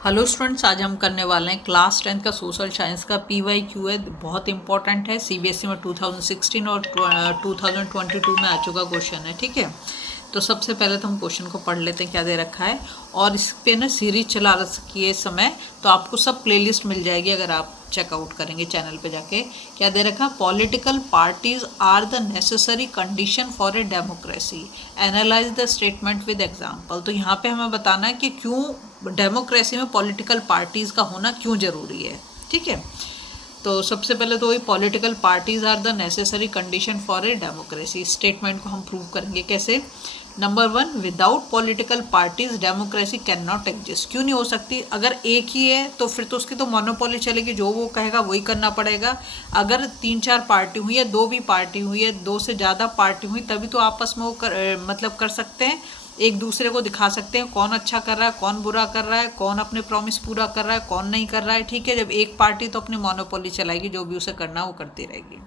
Hello students, आज हम करने वाले हैं क्लास 10 का सोशल साइंस का PYQ है। बहुत इंपॉर्टेंट है, CBSE में 2016 और 2022 में आ चुका क्वेश्चन है। ठीक है, तो सबसे पहले तो हम क्वेश्चन को पढ़ लेते हैं क्या दे रखा है। और इस पे ना सीरीज चला रखी है इस समय, तो आपको सब प्लेलिस्ट मिल जाएगी अगर आप चेकआउट करेंगे चैनल पे जाके। क्या दे रखा है, political parties are the necessary condition for a democracy, analyse the statement with example. तो यहाँ पे हमें बताना है कि क्यों डेमोक्रेसी में पॉलिटिकल पार्टीज का होना क्यों जरूरी है। ठीक है, तो सबसे पहले तो वही political parties are the necessary condition for a democracy statement को हम प्रूव करेंगे कैसे। Number 1, without political parties democracy can not exist. क्यों नहीं हो सकती? अगर एक ही है तो फिर तो उसकी तो मोनोपोली चलेगी, जो वो कहेगा वही करना पड़ेगा। अगर 3-4 पार्टी हुई है, 2 भी पार्टी हुई है, 2 से ज़्यादा पार्टी हुई, तभी तो आपस में वो मतलब कर सकते हैं, एक दूसरे को दिखा सकते हैं कौन अच्छा कर रहा है, कौन बुरा कर रहा है, कौन अपने प्रॉमिस पूरा कर रहा है, कौन नहीं कर रहा है। ठीक है, जब एक पार्टी तो अपनी मोनोपोली चलाएगी, जो भी उसे करना है वो करती रहेगी।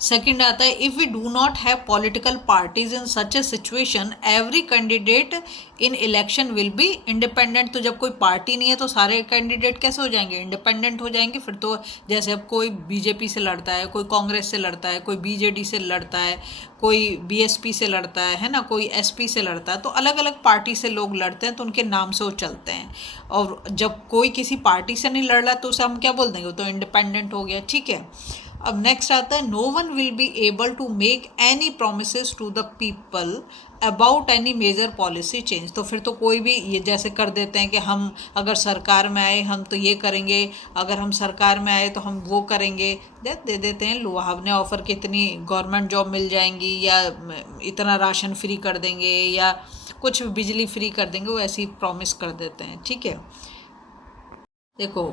सेकंड आता है, if we do not have political parties in such a situation every candidate in election will be independent. तो जब कोई पार्टी नहीं है तो सारे कैंडिडेट कैसे हो जाएंगे? इंडिपेंडेंट हो जाएंगे। फिर तो जैसे अब कोई बीजेपी से लड़ता है, कोई कांग्रेस से लड़ता है, कोई बीजेडी से लड़ता है, कोई बीएसपी से लड़ता है ना, कोई एसपी से लड़ता है, तो अलग अलग पार्टी से लोग लड़ते हैं तो उनके नाम से वो चलते हैं। और जब कोई किसी पार्टी से नहीं लड़ रहा तो उसे हम क्या बोल देंगे? तो इंडिपेंडेंट हो गया। ठीक है, अब नेक्स्ट आता है, no one will be able to make any promise to the people about any major policy change. तो फिर तो कोई भी ये जैसे कर देते हैं कि हम अगर सरकार में आए हम तो ये करेंगे, अगर हम सरकार में आए तो हम वो करेंगे, दे देते हैं। लो, हमने ऑफर कि इतनी गवर्नमेंट जॉब मिल जाएंगी, या इतना राशन फ्री कर देंगे, या कुछ बिजली फ्री कर देंगे, वो ऐसी प्रॉमिस कर देते हैं। ठीक है, देखो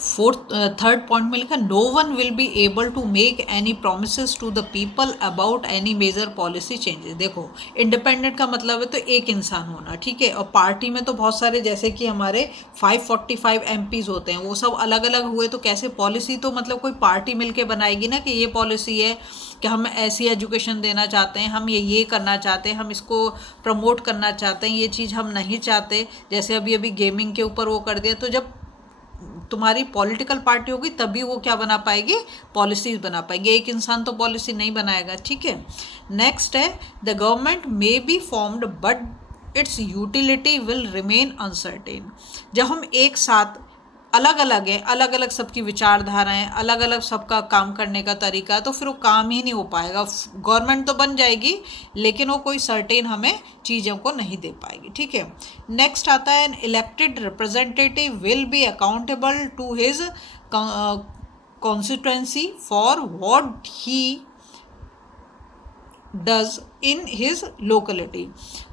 थर्ड पॉइंट में लिखा, no one will be able to make any promise to the people about any major policy changes. देखो, इंडिपेंडेंट का मतलब है तो एक इंसान होना। ठीक है, और पार्टी में तो बहुत सारे, जैसे कि हमारे 545 MPs होते हैं, वो सब अलग अलग हुए, तो कैसे पॉलिसी? तो मतलब कोई पार्टी मिलके बनाएगी ना कि ये पॉलिसी है कि हम ऐसी एजुकेशन देना चाहते हैं, हम ये करना चाहते हैं, हम इसको प्रमोट करना चाहते हैं, ये चीज़ हम नहीं चाहते। जैसे अभी अभी गेमिंग के ऊपर वो कर दिया, तो जब तुम्हारी पॉलिटिकल पार्टी होगी तभी वो क्या बना पाएगी? पॉलिसीज बना पाएगी। एक इंसान तो पॉलिसी नहीं बनाएगा। ठीक है, नेक्स्ट है, the government may be formed but it's utility will remain uncertain. जब हम एक साथ अलग अलग है, अलग अलग सबकी विचारधाराएं, अलग अलग सबका काम करने का तरीका, तो फिर वो काम ही नहीं हो पाएगा। गवर्नमेंट तो बन जाएगी लेकिन वो कोई सर्टेन हमें चीज़ों को नहीं दे पाएगी। ठीक है, नेक्स्ट आता है, an elected representative will be accountable to his constituency for what he does in his locality.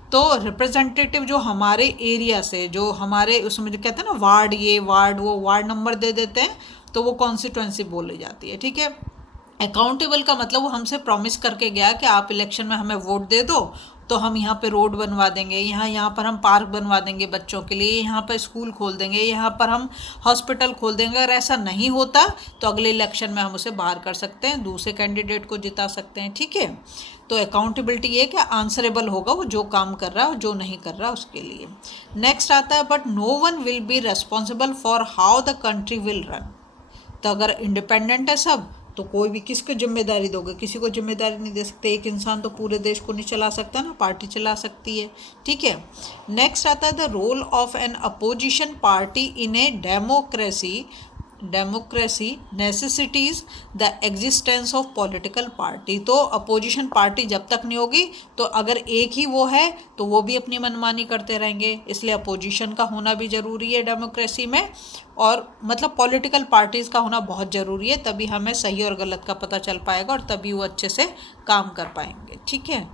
तो रिप्रेजेंटेटिव जो हमारे एरिया से, जो हमारे उसमें जो कहते हैं ना वार्ड, ये वार्ड, वो वार्ड नंबर दे देते हैं, तो वो कॉन्स्टिट्यूएंसी बोली जाती है। ठीक है, अकाउंटेबल का मतलब वो हमसे प्रॉमिस करके गया कि आप इलेक्शन में हमें वोट दे दो तो हम यहाँ पे रोड बनवा देंगे, यहाँ पर हम पार्क बनवा देंगे बच्चों के लिए, यहाँ पर स्कूल खोल देंगे, यहाँ पर हम हॉस्पिटल खोल देंगे। अगर ऐसा नहीं होता तो अगले इलेक्शन में हम उसे बाहर कर सकते हैं, दूसरे कैंडिडेट को जिता सकते हैं। ठीक है, तो अकाउंटेबिलिटी ये कि आंसरेबल होगा वो जो काम कर रहा है और जो नहीं कर रहा उसके लिए। नेक्स्ट आता है, but no one will be responsible for how the country will run. तो अगर इंडिपेंडेंट है सब, तो कोई भी किसको जिम्मेदारी दोगे? किसी को जिम्मेदारी नहीं दे सकते। एक इंसान तो पूरे देश को नहीं चला सकता ना, पार्टी चला सकती है। ठीक है, नेक्स्ट आता है, the role of an opposition party in a democracy necessitates the existence of political party. तो अपोजिशन पार्टी जब तक नहीं होगी, तो अगर एक ही वो है तो वो भी अपनी मनमानी करते रहेंगे, इसलिए अपोजिशन का होना भी ज़रूरी है डेमोक्रेसी में। और मतलब पॉलिटिकल पार्टीज़ का होना बहुत ज़रूरी है, तभी हमें सही और गलत का पता चल पाएगा और तभी वो अच्छे से काम कर पाएंगे। ठीक है।